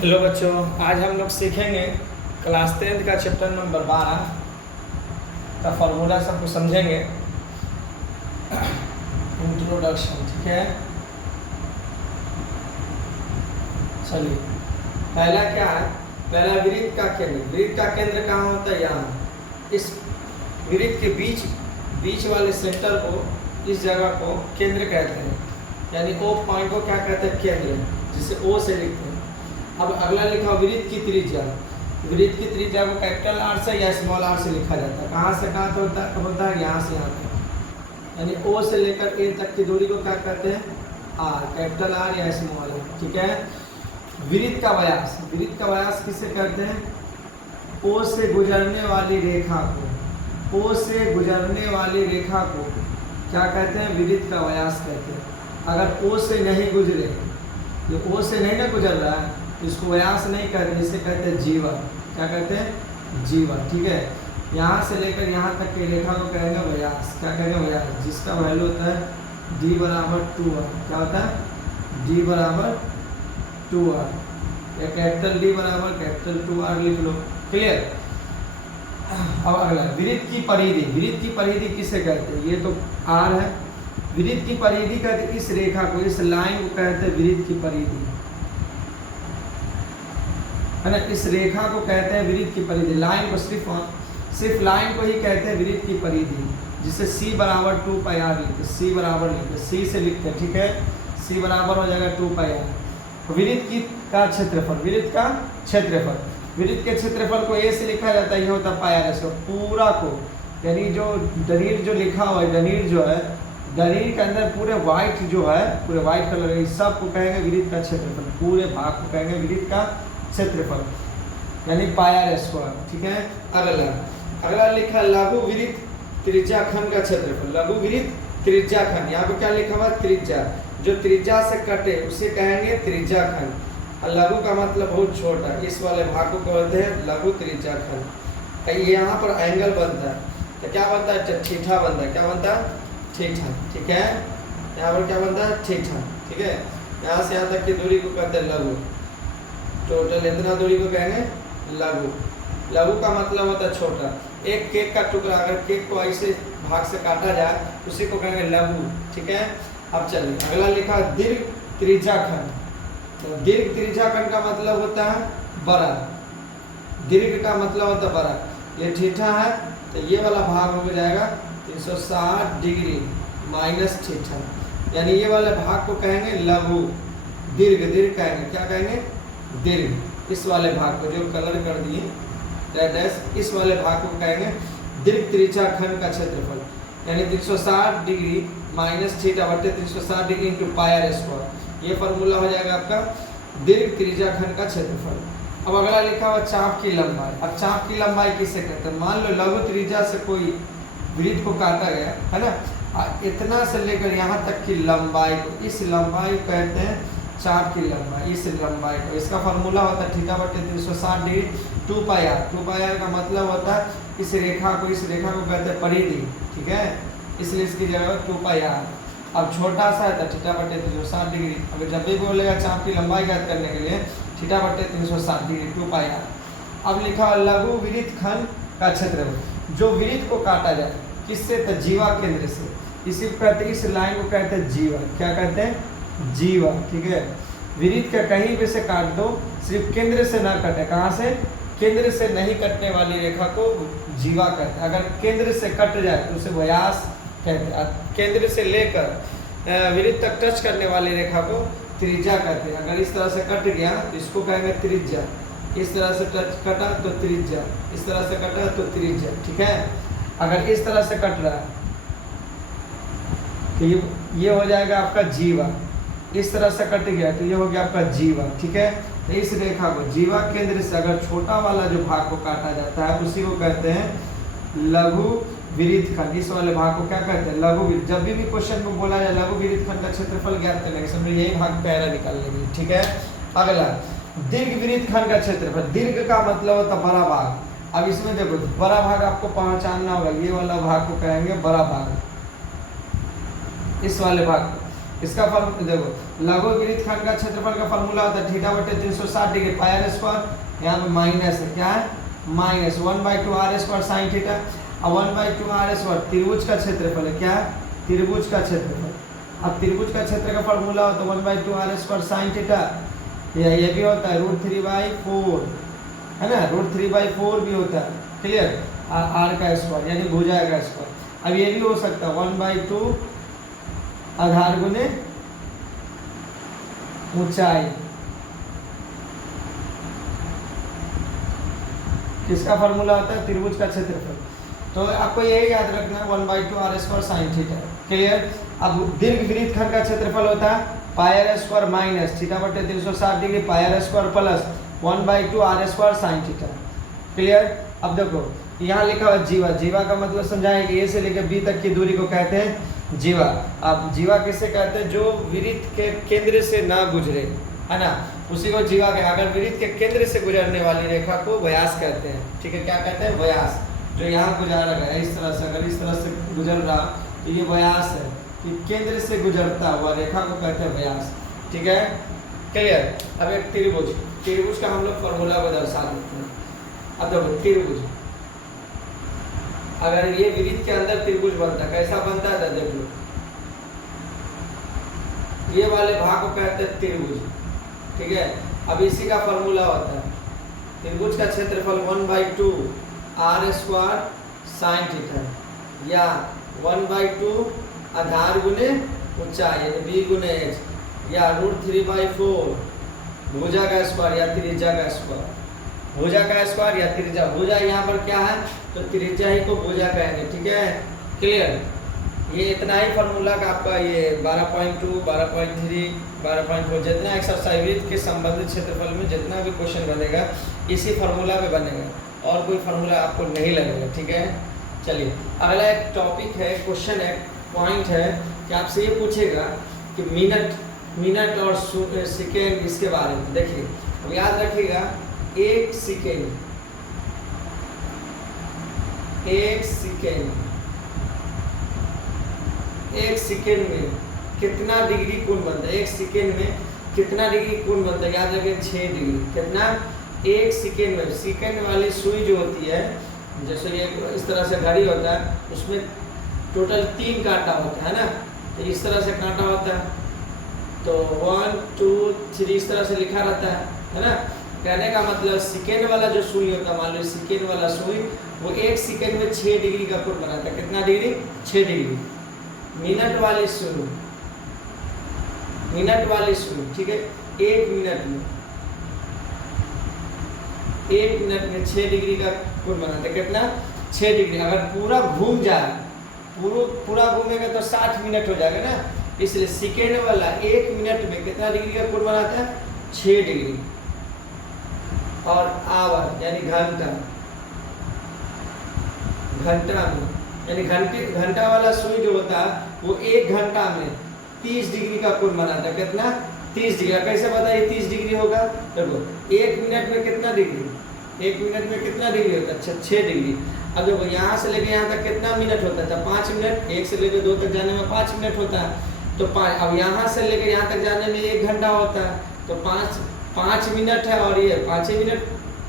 Hello बच्चों, आज हम लोग सीखेंगे क्लास 10th का चैप्टर नंबर 12 का फॉर्मूला सबको समझेंगे। इंट्रोडक्शन, ठीक है। चलिए, पहला क्या है? पहला वृत्त का केंद्र। वृत्त का केंद्र कहाँ होता है? यहाँ। इस वृत्त के बीच वाले सेंटर को, इस जगह को केंद्र कहते हैं, यानी ओ पॉइंट को क्या कहते हैं? केंद्र, जिसे ओ से लिखते हैं। अब अगला लिखा वृत्त की त्रिज्या। वृत्त की त्रिज्या को कैपिटल आर से या स्मॉल आर से लिखा जाता है। कहाँ से कहाँ तक होता है? यहाँ से यहाँ तक, यानी ओ से लेकर ए तक की दूरी को क्या कहते हैं? आर, कैपिटल आर या स्मॉल आर, ठीक है। वृत्त का व्यास। वृत्त का व्यास किसे कहते हैं? ओ से गुजरने वाली रेखा को, ओ से गुजरने वाली रेखा को क्या कहते हैं? वृत्त का व्यास कहते हैं। अगर ओ से नहीं गुजरे, ये ओ से नहीं ना गुजर रहा है, इसको व्यास नहीं कहते, इसे कहते हैं जीवा। क्या कहते हैं? जीवा, ठीक है। यहाँ से लेकर यहाँ तक की रेखा को कहेंगे व्यास। क्या कहेंगे? व्यास, जिसका वैल्यू होता है d बराबर 2r। क्या होता है? d बराबर 2r, या कैपिटल D बराबर कैपिटल 2r लिख लो। क्लियर? अब अगला वृत्त की परिधि। वृत्त की परिधि किसे कहते हैं? ये तो r है। वृत्त की परिधि कहते हैं इस रेखा को, इस लाइन को कहते हैं वृत्त की परिधि, है ना। इस रेखा को कहते हैं वृत्त की परिधि। लाइन को सिर्फ लाइन को ही कहते हैं वृत्त की परिधि, जिसे c बराबर 2πr लिखते हैं। c बराबर लिखते हैं, c से लिखते हैं, ठीक है। c बराबर हो जाएगा 2πr। वृत्त की का क्षेत्रफल। वृत्त का क्षेत्रफल, वृत्त के क्षेत्रफल को a से लिखा जाता है, ये होता है पाया। इसको पूरा को, यानी जो डनीर जो लिखा हुआ है, डनीर जो है, डनीर के अंदर पूरे वाइट जो है, पूरे वाइट कलर है, इस सब को कहेंगे वृत्त का क्षेत्रफल। पूरे भाग को कहेंगे वृत्त का क्षेत्रफल, यानी पाया स्क्वायर, ठीक है। अगला लिखा लघु वृत्त त्रिज्याखंड का क्षेत्रफल। लघु वृत्त त्रिज्याखंड, यहाँ पे क्या लिखा हुआ? त्रिज्या। जो त्रिज्या से कटे उसे कहेंगे त्रिज्याखंड। और लघु का मतलब बहुत छोटा, इस वाले भाग को कहते हैं लघु त्रिज्याखंड। यहाँ पर एंगल बनता है, तो क्या बनता है? ठीठा बनता है। क्या बनता है? ठीठा, ठीक है। यहाँ पर क्या बनता है? ठीठा, ठीक है। यहाँ से यहाँ तक की दूरी को कहते हैं लघु। टोटल इतना दूरी को कहेंगे लघु। लघु का मतलब होता है छोटा। एक केक का टुकड़ा, अगर केक को ऐसे भाग से काटा जाए उसी को कहेंगे लघु, ठीक है। अब चलिए, अगला लिखा दीर्घ त्रिज्याखंड। तो दीर्घ त्रिज्याखंड का मतलब होता है बड़ा। दीर्घ का मतलब होता है बड़ा। ये ठीठा है, तो ये वाला भाग हो जाएगा 360 डिग्री माइनस ठीठा, यानी ये वाले भाग को कहेंगे लघु। दीर्घ कहेंगे, क्या कहेंगे? दीर्घ। इस वाले भाग को जो कलर कर दिए डैश, इस वाले भाग को कहेंगे दीर्घ त्रिज्याखंड का क्षेत्रफल, यानी 360 डिग्री माइनस थीटा बटे 360 डिग्री इंटू पायर स्क्वायर। ये फॉर्मूला हो जाएगा आपका दीर्घ त्रिज्याखंड का क्षेत्रफल। अब अगला लिखा हुआ चाप की लंबाई। अब चाप की लंबाई किसे कहते हैं? मान लो लघु त्रिज्या से कोई वृत्त को काटा गया, है ना, इतना से लेकर यहाँ तक की लंबाई को, इस लंबाई को कहते हैं चाप की लंबाई। इस लंबाई को, इसका फॉर्मूला होता है थीटा बटे 360 डिग्री 2πr। 2πr का मतलब होता है इस रेखा को कहते हैं परिधि, ठीक है, इसलिए इसकी जगह 2πr। अब छोटा सा है तो थीटा बटे 360 डिग्री। अगर जब भी बोलेगा चाप की लंबाई ज्ञात करने के लिए थीटा बटे 360 डिग्री 2πr। अब लिखा हुआ लघु वृत्त खंड का क्षेत्रफल। जो वृत्त को काटा जाए किससे? तो जीवा केंद्र से। इसी को कहते हैं, इस लाइन को कहते हैं जीवा। क्या कहते हैं? जीवा, ठीक है। वृत्त का कहीं भी से काट दो, सिर्फ केंद्र से ना कटे। कहाँ से? केंद्र से नहीं कटने वाली रेखा को जीवा कहते हैं। अगर केंद्र से कट जाए तो उसे व्यास कहते हैं। केंद्र से लेकर वृत्त तक टच करने वाली रेखा को त्रिज्या कहते हैं। अगर इस तरह से कट गया तो इसको कहेंगे त्रिज्या। इस तरह से टच कटा तो त्रिज्या, इस तरह से कटा तो त्रिज्या, ठीक है। अगर इस तरह से कट रहा है तो ये हो जाएगा आपका जीवा। इस तरह से कट गया तो ये हो गया आपका जीवा, ठीक है। तो इस रेखा को जीवा केंद्र से अगर छोटा वाला जो भाग को काटा जाता है उसी को कहते हैं लघु वृत्त खंड। इस वाले भाग को क्या कहते हैं? लघु वृत्त। जब भी क्वेश्चन में बोला जाए लघु वृत्त खंड का क्षेत्रफल ज्ञात करने के समय यही भाग पहला निकाल लेंगे, ठीक है। अगला दीर्घ वृत्त खंड का क्षेत्रफल। दीर्घ का मतलब होता है बड़ा भाग। अब इसमें देखो, बड़ा भाग आपको पहचानना होगा। ये वाला भाग को कहेंगे बड़ा भाग, इस वाले भाग को। इसका फॉर्म देखो, लघु वृत्तखंड का क्षेत्रफल का फॉर्मूला होता है थीटा बटे 360 डिग्री पाई आर स्क्वायर, यहाँ पे माइनस है, क्या है minus 1/2 R square sine theta, और 1/2 आर स्क्वायर त्रिभुज का क्षेत्रफल है, क्या त्रिभुज का क्षेत्रफल। अब त्रिभुज का क्षेत्र का फॉर्मूला होता है 1/2 आर स्क्वायर साइन थीटा, ये भी होता है √3/4 है ना, √3/4 भी होता है, क्लियर, आर का स्क्वायर यानी भुजा का स्क्वायर। अब ये भी हो सकता है 1/2 आधार गुने ऊंचाई, किसका फॉर्मूला होता है त्रिभुज का क्षेत्रफल। तो आपको यही याद रखना है 1/2 R square sine theta, clear. अब दीर्घ वृत्तखंड का क्षेत्रफल होता है pi R square minus theta बटे 360 degree pi R square plus 1/2 R square sine theta, clear. अब देखो यहाँ लिखा हुआ जीवा, जीवा का मतलब समझाएंगे, ए से लेकर बी तक की दूरी को कहते हैं जीवा। अब जीवा किसे कहते हैं, जो वृत्त के केंद्र से ना गुजरे, है ना, उसी को जीवा के। अगर वृत्त के केंद्र से गुजरने वाली रेखा को व्यास कहते हैं, ठीक है, क्या कहते हैं व्यास। जो यहाँ गुजारा गया इस तरह से, अगर इस तरह से गुजर रहा तो ये व्यास है, कि केंद्र से गुजरता हुआ रेखा को कहते हैं व्यास, ठीक है, क्लियर। अब एक त्रिभुज, त्रिभुज का हम लोग फॉर्मूला को दर्शा देते हैं। अब देखो त्रिभुज, अगर ये वृत्त के अंदर त्रिभुज बनता है, कैसा बनता है देख लो, ये वाले भाग को कहते हैं त्रिभुज, ठीक है। अब इसी का फॉर्मूला होता है त्रिभुज का क्षेत्रफल 1/2 आर स्क्वायर साइन थीटा, या 1/2 आधार गुने ऊंचाई यानी बी गुने एच, या √3/4 भुजा का स्क्वायर या त्रिज्या का स्क्वायर, भुजा का स्क्वायर या त्रिज्या। भुजा यहाँ पर क्या है तो त्रिज्या ही को भुजा कहेंगे, ठीक है, क्लियर। ये इतना ही फार्मूला का आपका ये 12.2, 12.3, 12.4 जितना एक्सरसाइज वृत्त के संबंधित क्षेत्रफल में जितना भी क्वेश्चन बनेगा इसी फार्मूला पे बनेगा, और कोई फार्मूला आपको नहीं लगेगा, ठीक है। चलिए अगला एक टॉपिक है, क्वेश्चन है, पॉइंट है कि आपसे ये पूछेगा कि मिनट और सेकेंड, इसके बारे में देखिए। अब याद रखिएगा एक सेकेंड में कितना डिग्री कोण बनता है, एक सेकेंड में कितना डिग्री कोण बनता है, याद रखिए 6 डिग्री। कितना, एक सेकेंड में। सेकेंड वाली सुई जो होती है, जैसे ये इस तरह से घड़ी होता है, उसमें टोटल 3 कांटा होता है ना, तो इस तरह से कांटा होता है, तो 1 2 3 इस तरह से लिखा रहता है ना। कहने का मतलब सेकेंड वाला जो सुई होता है, मान लो सेकेंड वाला सुई वो एक सेकेंड में 6 डिग्री का कोण बनाता है। कितना डिग्री, 6 डिग्री। मिनट वाली सुई, ठीक है, एक मिनट में 6 डिग्री का कोण बनाता है। कितना, 6 डिग्री। अगर पूरा घूम जाए, पूरा घूमेगा तो 60 मिनट हो जाएगा ना, इसलिए सेकेंड वाला 1 मिनट में कितना डिग्री का कोण बनाता है, 6 डिग्री। और आवर यानी घंटा में, यानी घंटा वाला सुई जो होता है वो 1 घंटा में 30 डिग्री का कोण बनाता है। कितना, 30 डिग्री। कैसे बताइए 30 डिग्री होगा, देखो 1 मिनट में कितना डिग्री, 1 मिनट में कितना डिग्री होता है, 6 डिग्री। अब देखो यहाँ से लेके यहाँ तक कितना मिनट होता था, 5 मिनट। 1 से लेकर 2 तक जाने में 5 मिनट होता है, तो 5। अब यहाँ से लेकर यहाँ तक जाने में 1 घंटा होता है, तो 5 मिनट है, और ये 5 मिनट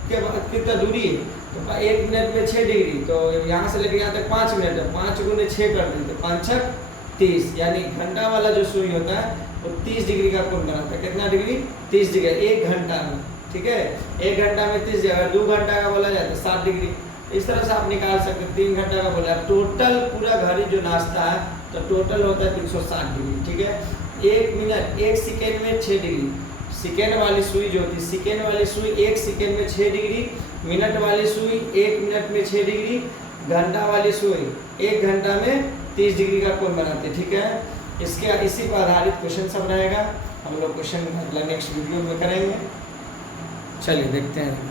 के बाद कितना दूरी है, तो 1 मिनट में 6 डिग्री, तो यहाँ से लेकर यहाँ तक 5 मिनट है, 5 गुने 6 कर देते, 5 6 30। यानी घंटा वाला जो सुई होता है वो 30 डिग्री का कोण बनाता है। कितना डिग्री, 30 डिग्री 1 घंटा में, ठीक है। 1 घंटा में 30 डिग्री। अगर 2 घंटा का बोला जाए तो 7 डिग्री। इस तरह से आप निकाल सकते हैं। 3 घंटा का बोला, टोटल पूरा घड़ी जो नाचता है तो टोटल होता है 360 डिग्री, ठीक है। 1 मिनट, 1 सेकेंड में 6 डिग्री। सेकेंड वाली सुई जो होती है, सेकेंड वाली सुई 1 सेकेंड में 6 डिग्री, मिनट वाली सुई 1 मिनट में 6 डिग्री, घंटा वाली सुई 1 घंटा में 30 डिग्री का कोण बनाते हैं, ठीक है। इसी पर आधारित क्वेश्चन सब रहेगा। हम लोग क्वेश्चन नेक्स्ट वीडियो में करेंगे। चलिए देखते हैं।